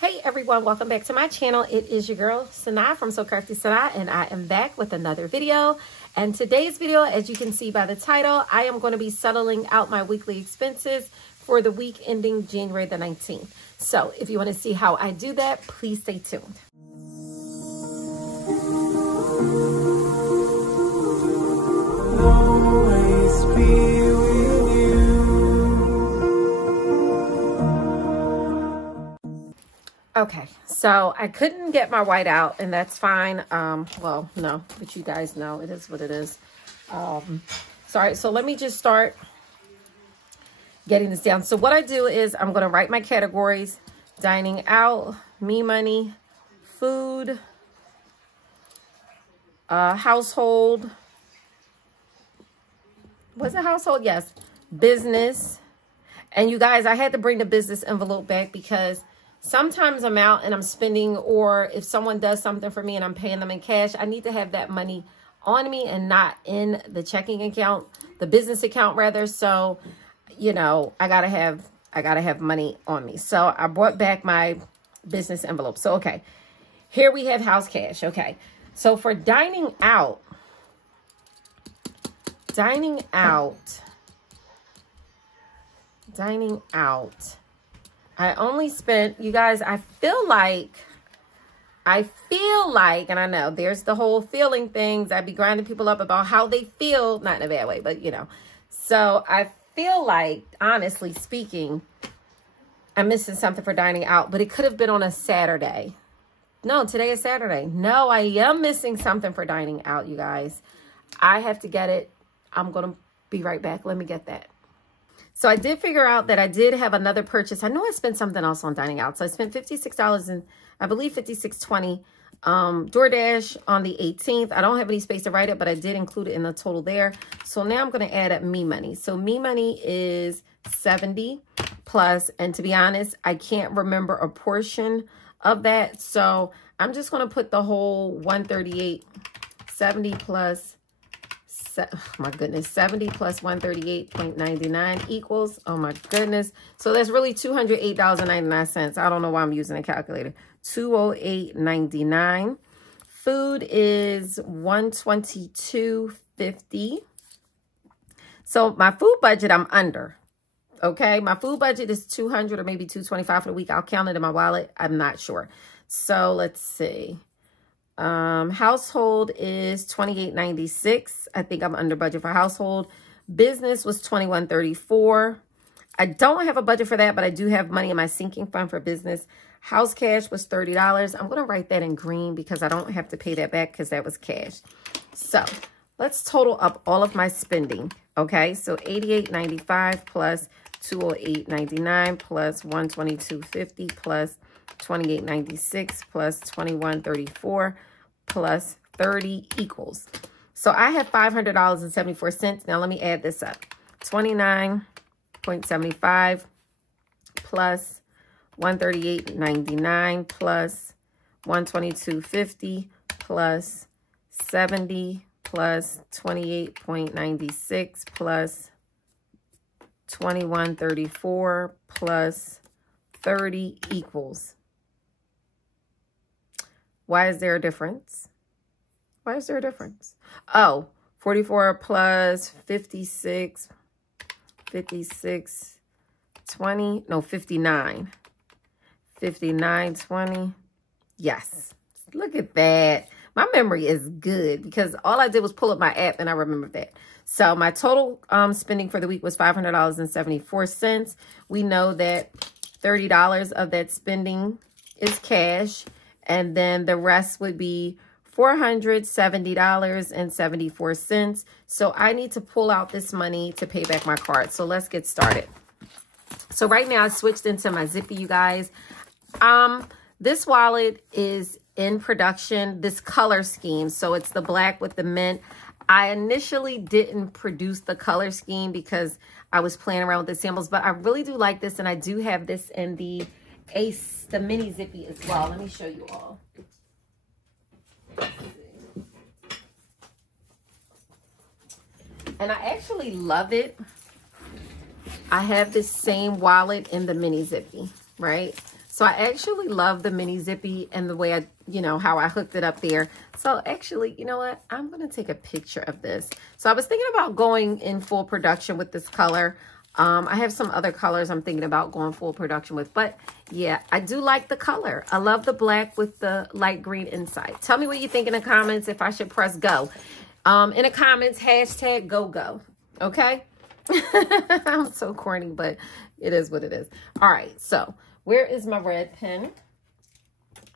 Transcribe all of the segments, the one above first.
Hey everyone, welcome back to my channel. It is your girl Sanaa from So Crafty Sanaa, and I am back with another video. And today's video, as you can see by the title, I am going to be settling out my weekly expenses for the week ending January the 19th. So if you want to see how I do that, please stay tuned. Always be with you. Okay, so I couldn't get my white out, and that's fine. Well, no, but you guys know it is what it is. Sorry, so let me just start getting this down. So what I do is I'm going to write my categories: dining out, me money, food, household. Was it household? Yes. Business. And you guys, I had to bring the business envelope back because sometimes I'm out and I'm spending, or if someone does something for me and I'm paying them in cash, I need to have that money on me and not in the checking account, the business account rather. So, you know, I gotta have money on me. So I brought back my business envelope. So, okay, here we have house cash. Okay. So for dining out, I only spent, you guys, I feel like, and I know there's the whole feeling things. I'd be grinding people up about how they feel, not in a bad way, but you know. So I feel like, honestly speaking, I'm missing something for dining out, but it could have been on a Saturday. No, today is Saturday. No, I am missing something for dining out, you guys. I have to get it. I'm going to be right back. Let me get that. So I did figure out that I did have another purchase. I know I spent something else on dining out. So I spent $56 and I believe $56.20 DoorDash on the 18th. I don't have any space to write it, but I did include it in the total there. So now I'm going to add up me money. So me money is 70 plus, and to be honest, I can't remember a portion of that. So I'm just going to put the whole 138, 70 plus, oh my goodness, 70 plus 138.99 equals, oh my goodness. So that's really $208.99. I don't know why I'm using a calculator. $208.99. Food is $122.50. So my food budget, I'm under. Okay, my food budget is $200 or maybe $225 for the week. I'll count it in my wallet. I'm not sure. So let's see. Household is $28.96. I think I'm under budget for household. Business was $21.34. I don't have a budget for that, but I do have money in my sinking fund for business. House cash was $30. I'm going to write that in green because I don't have to pay that back because that was cash. So let's total up all of my spending. Okay, so $88.95 plus $208.99 plus $122.50 plus $28.96 plus $21.34 plus 30 equals. So I have $500.74. Now let me add this up. 29.75 plus 138.99 plus 122.50 plus 70 plus 28.96 plus 21.34 plus 30 equals. Why is there a difference? Why is there a difference? Oh, 44 plus 56, 20, no, 59. 59.20. Yes. Look at that. My memory is good because all I did was pull up my app and I remembered that. So my total spending for the week was $500.74. We know that $30 of that spending is cash, and then the rest would be $470.74. So I need to pull out this money to pay back my card. So let's get started. So right now I switched into my Zippy, you guys. This wallet is in production, this color scheme. So it's the black with the mint. I initially didn't produce the color scheme because I was playing around with the samples, but I really do like this, and I do have this in the Ace, the mini Zippy as well. Let me show you all. And I actually love it. I have this same wallet in the mini Zippy, right? So I actually love the mini zippy and the way I, you know, how I hooked it up there. So actually, you know what? I'm going to take a picture of this. So I was thinking about going in full production with this color. I have some other colors I'm thinking about going full production with. But yeah, I do like the color. I love the black with the light green inside. Tell me what you think in the comments if I should press go. In the comments, hashtag go. Okay? I'm so corny, but it is what it is. All right, so where is my red pen?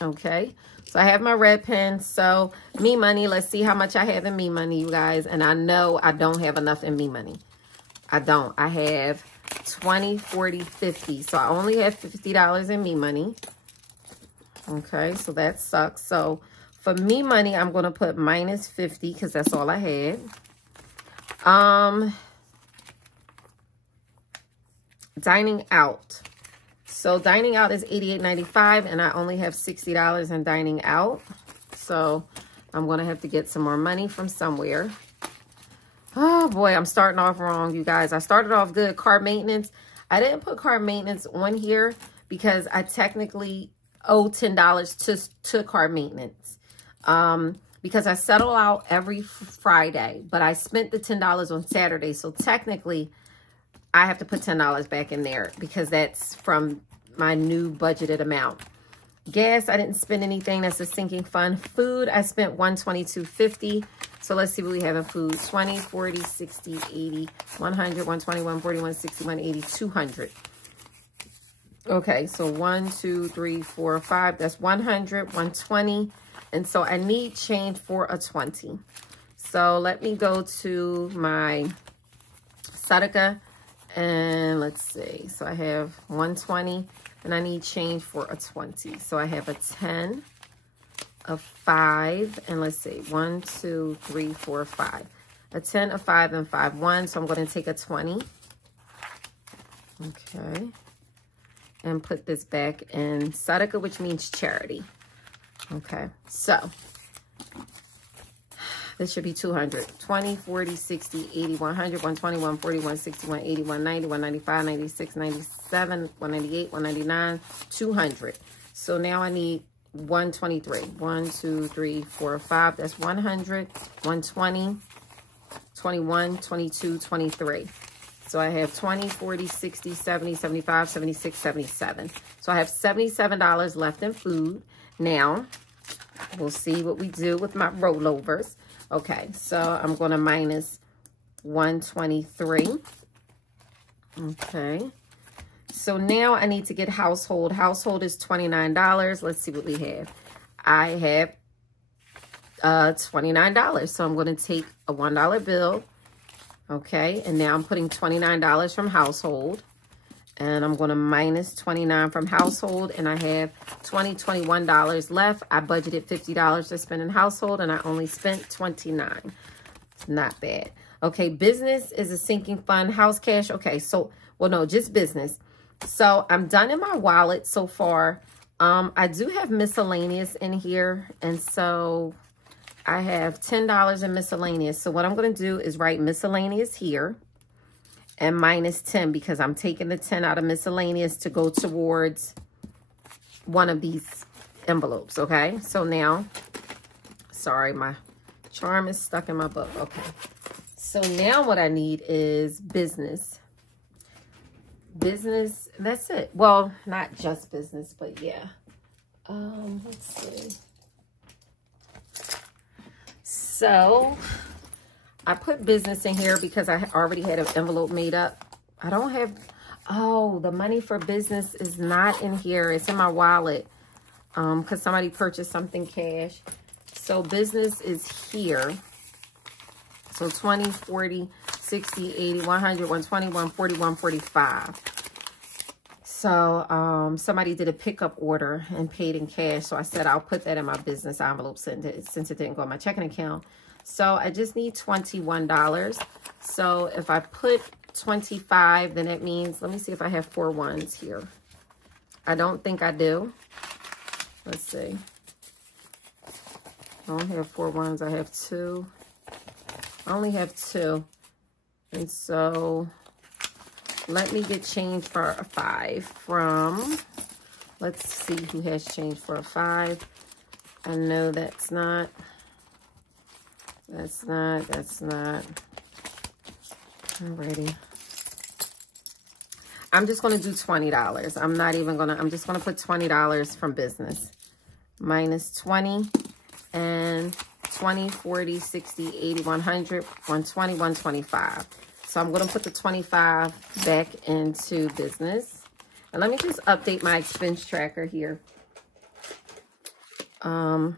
Okay, so I have my red pen. So me money, let's see how much I have in me money, you guys. And I know I don't have enough in me money. I don't. I have 20, 40, 50. So I only have $50 in me money. Okay, so that sucks. So for me money, I'm going to put minus 50 because that's all I had. Dining out. So dining out is $88.95 and I only have $60 in dining out. So I'm going to have to get some more money from somewhere. Oh boy, I'm starting off wrong, you guys. I started off good. Car maintenance. I didn't put car maintenance on here because I technically owe $10 to car maintenance. Because I settle out every Friday, but I spent the $10 on Saturday. So technically I have to put $10 back in there because that's from my new budgeted amount. Gas, I didn't spend anything. That's a sinking fund. Food, I spent $122.50. So let's see what we have in food. 20, 40, 60, 80, 100, 120, 140, 160, 180, 200. Okay, so 1, 2, 3, 4, 5. That's 100, 120. And so I need change for a 20. So let me go to my Sudoku. And let's see. So I have 120 and I need change for a 20. So I have a 10, a 5, and let's see. 1, 2, 3, 4, 5. A 10, a 5, and 5, 1. So I'm going to take a 20. Okay. And put this back in Sudoku, which means charity. Okay. So this should be 200. 20, 40, 60, 80, 100, 120, 140, 160, 180, 190, 195, 96, 97, 198, 199, 200. So now I need 123. 1, 2, 3, 4, 5. That's 100, 120, 21, 22, 23. So I have 20, 40, 60, 70, 75, 76, 77. So I have $77 left in food. Now, we'll see what we do with my rollovers. Okay, so I'm going to minus 123. Okay. So now I need to get household. Household is $29. Let's see what we have. I have $29. So I'm going to take a $1 bill. Okay, and now I'm putting $29 from household. And I'm going to minus 29 from household. And I have $21 left. I budgeted $50 to spend in household. And I only spent $29. It's not bad. Okay, business is a sinking fund. House cash. Okay, so, well, no, just business. So I'm done in my wallet so far. I do have miscellaneous in here. And so I have $10 in miscellaneous. So what I'm going to do is write miscellaneous here. And minus 10 because I'm taking the 10 out of miscellaneous to go towards one of these envelopes, okay? So now, sorry, my charm is stuck in my book, okay. So now what I need is business. Business, that's it. Well, not just business, but yeah. Let's see. So I put business in here because I already had an envelope made up. I don't have, oh, the money for business is not in here. It's in my wallet because somebody purchased something cash. So business is here. So 20, 40, 60, 80, 100, 120, 140, 145. So somebody did a pickup order and paid in cash. So I said I'll put that in my business envelope since it didn't go in my checking account. So I just need $21. So if I put 25, then it means, let me see if I have 4 ones here. I don't think I do. Let's see. I don't have 4 ones. I have 2. I only have 2. And so let me get change for a 5 from, Let's see who has change for a 5. I know that's not. Alrighty. I'm just going to do $20. I'm not even going to, I'm just going to put $20 from business. Minus 20 and 20, 40, 60, 80, 100, 120, 125. So I'm going to put the 25 back into business. And let me just update my expense tracker here. Yeah,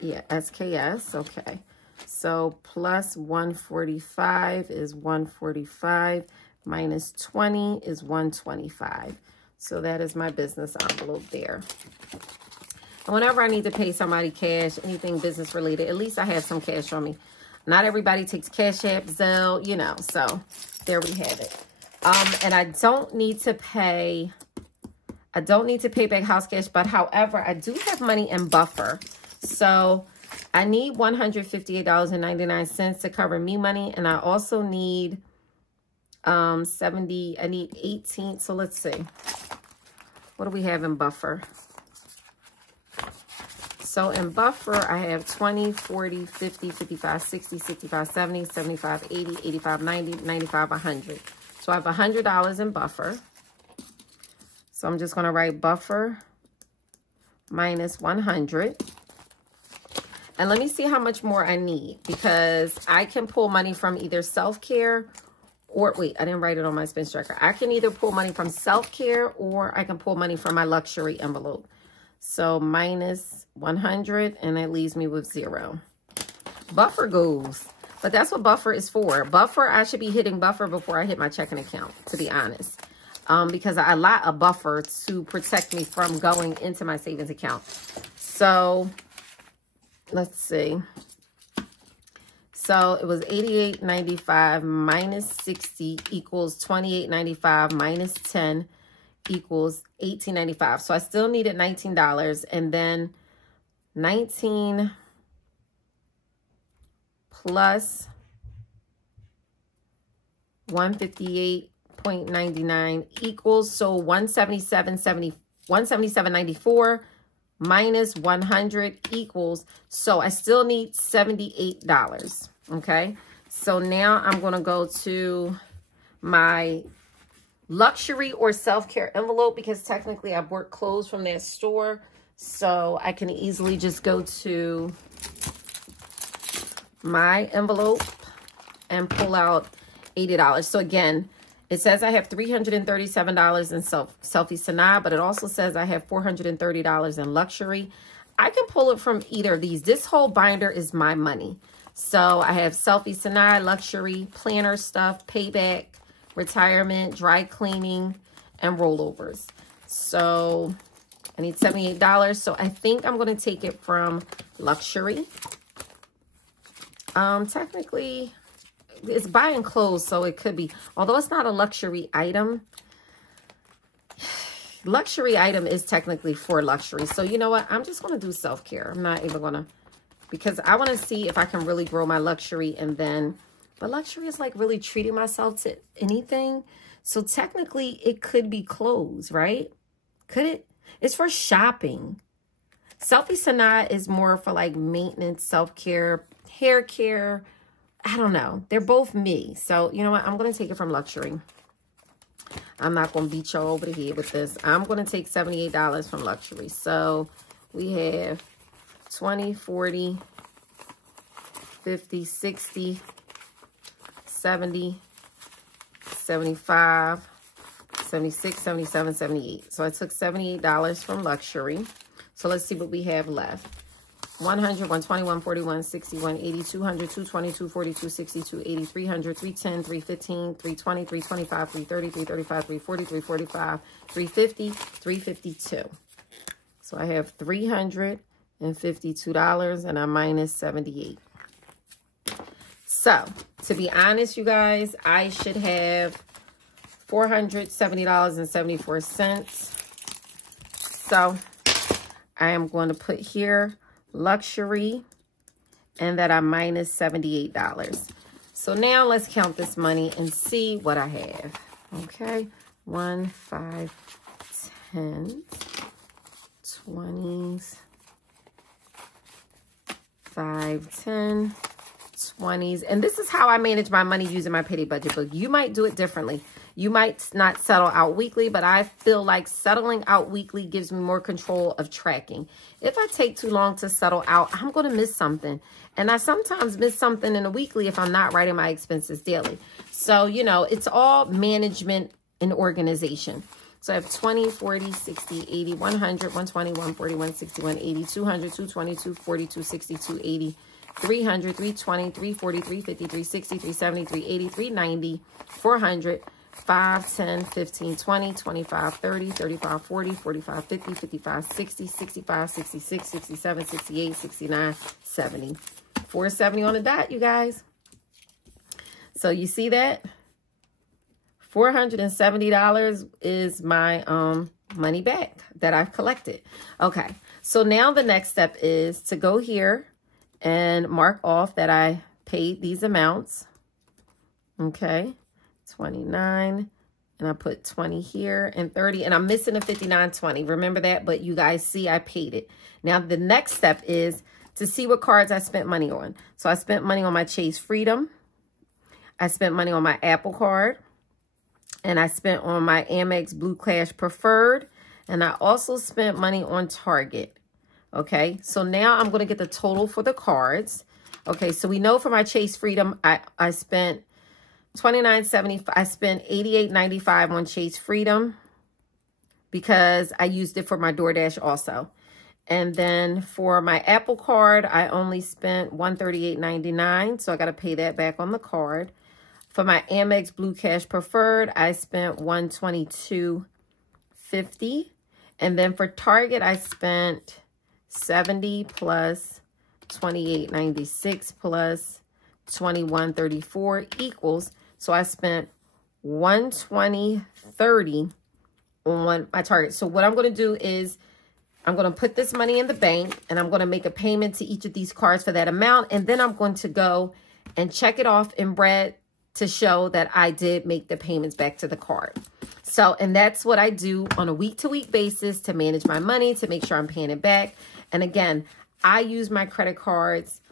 SKS, okay. So plus 145 is 145, minus 20 is 125. So that is my business envelope there. And whenever I need to pay somebody cash, anything business related, at least I have some cash on me. Not everybody takes Cash App, Zelle, you know, so there we have it. And I don't need to pay back house cash, but however, I do have money in buffer. So I need $158.99 to cover me money. And I also need I need 18. So let's see. What do we have in buffer? So in buffer, I have 20, 40, 50, 55, 60, 65, 70, 75, 80, 85, 90, 95, 100. So I have $100 in buffer. So I'm just going to write buffer minus 100. And let me see how much more I need, because I can pull money from either self-care or, wait, I didn't write it on my expense tracker. I can either pull money from self-care or I can pull money from my luxury envelope. So minus 100, and that leaves me with 0. Buffer goes. But that's what buffer is for. Buffer, I should be hitting buffer before I hit my checking account, to be honest. Because I allot a buffer to protect me from going into my savings account. So let's see. So it was $88.95 minus 60 equals $28.95 minus 10 equals $18.95. So I still needed $19, and then 19 plus 158.99 equals, so 177.94 minus 100 equals, so I still need $78. Okay, so now I'm going to go to my luxury or self-care envelope, because technically I've worked clothes from that store, so I can easily just go to my envelope and pull out $80. So again, it says I have $337 in Selfie Sanaa, but it also says I have $430 in luxury. I can pull it from either of these. This whole binder is my money. So I have Selfie Sanaa, luxury, planner stuff, payback, retirement, dry cleaning, and rollovers. So I need $78. So I think I'm going to take it from luxury. Technically, it's buying clothes, so it could be, although it's not a luxury item. Luxury item is technically for luxury. So you know what? I'm just going to do self-care. I'm not even going to, because I want to see if I can really grow my luxury, and then, but luxury is like really treating myself to anything. So technically it could be clothes, right? Could it? It's for shopping. Selfie Sanaa is more for like maintenance, self-care, hair care. I don't know. They're both me. So, you know what? I'm going to take it from luxury. I'm not going to beat y'all over the head with this. I'm going to take $78 from luxury. So, we have 20, 40, 50, 60, 70, 75, 76, 77, 78. So, I took $78 from luxury. So, let's see what we have left. 100, 120, 140, 160, 180, 200, 220, 240, 260, 280, 300, 310, 315, 320, 325, 330, 335, 340, 345, 350, 352. So I have $352 and I'm minus 78. So to be honest, you guys, I should have $470.74. So I am going to put here luxury, and that I'm minus $78. So now let's count this money and see what I have. Okay, 1, 5, 10, 20s, 5, 10, 20s. And this is how I manage my money using my payday budget book. You might do it differently. You might not settle out weekly, but I feel like settling out weekly gives me more control of tracking. If I take too long to settle out, I'm going to miss something. And I sometimes miss something in a weekly if I'm not writing my expenses daily. So, you know, it's all management and organization. So I have 20, 40, 60, 80, 100, 120, 140, 160, 180, 200, 220, 240, 260, 280, 300, 320, 340, 350, 360, 370, 380, 390, 400, 5, 10, 15, 20, 25, 30, 35, 40, 45, 50, 55, 60, 65, 66, 67, 68, 69, 70. 470 on the dot, you guys. So you see that? $470 is my money back that I've collected. Okay, so now the next step is to go here and mark off that I paid these amounts. Okay, 29, and I put 20 here and 30, and I'm missing a 59.20. Remember that, but you guys see I paid it. Now the next step is to see what cards I spent money on. So I spent money on my Chase Freedom. I spent money on my Apple card. And I spent on my Amex Blue Cash Preferred. And I also spent money on Target. Okay, so now I'm going to get the total for the cards. Okay, so we know for my Chase Freedom, I spent $29.75. I spent $88.95 on Chase Freedom because I used it for my DoorDash also. And then for my Apple card, I only spent $138.99. So I got to pay that back on the card. For my Amex Blue Cash Preferred, I spent $122.50. And then for Target, I spent $70 plus $28.96 plus $21.34 equals. So I spent $120.30 on my Target. So what I'm going to do is I'm going to put this money in the bank and I'm going to make a payment to each of these cards for that amount. And then I'm going to go and check it off in Bread to show that I did make the payments back to the card. So, and that's what I do on a week-to-week basis to manage my money, to make sure I'm paying it back. And again, I use my credit cards.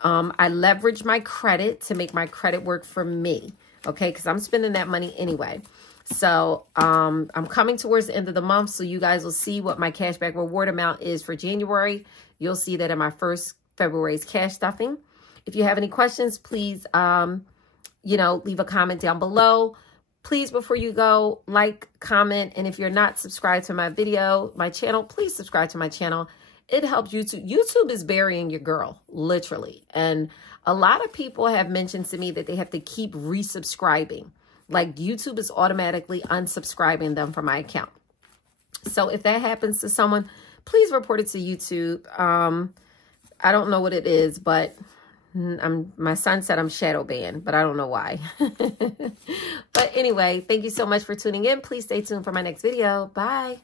I leverage my credit to make my credit work for me, okay? Because I'm spending that money anyway. So, I'm coming towards the end of the month, so you guys will see what my cashback reward amount is for January. You'll see that in my first February's cash stuffing. If you have any questions, please, you know, leave a comment down below. Please, before you go, like, comment, and if you're not subscribed to my channel, please subscribe to my channel. It helps YouTube. YouTube is burying your girl, literally. And a lot of people have mentioned to me that they have to keep resubscribing. Like YouTube is automatically unsubscribing them from my account. So if that happens to someone, please report it to YouTube. I don't know what it is, but my son said I'm shadow banned, but I don't know why. But anyway, thank you so much for tuning in. Please stay tuned for my next video. Bye.